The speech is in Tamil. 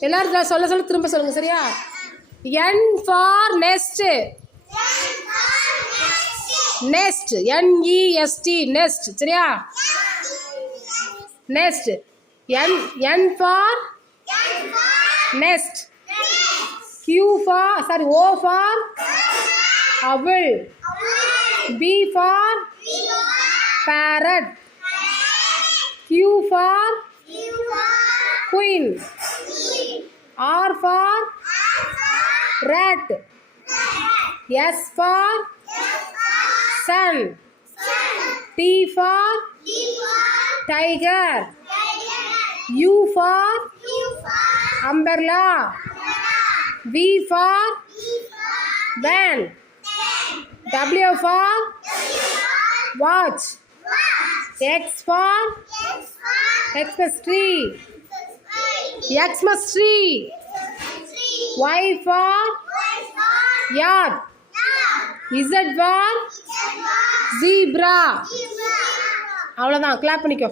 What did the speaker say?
எல்லாரும் சொல்ல சொல்ல திரும்ப சொல்லுங்க சரியா? N for nest nest N E S T nest சரியா? Nest N N for nest Q for sorry O for owl P for parrot. Q for queen. R for rat S for sun T for tiger U for umbrella V for van W for watch X for Xmas tree Xmas tree Y for yard Z for zebra அவ்வளோதான் கிளாப் பண்ணிக்கோ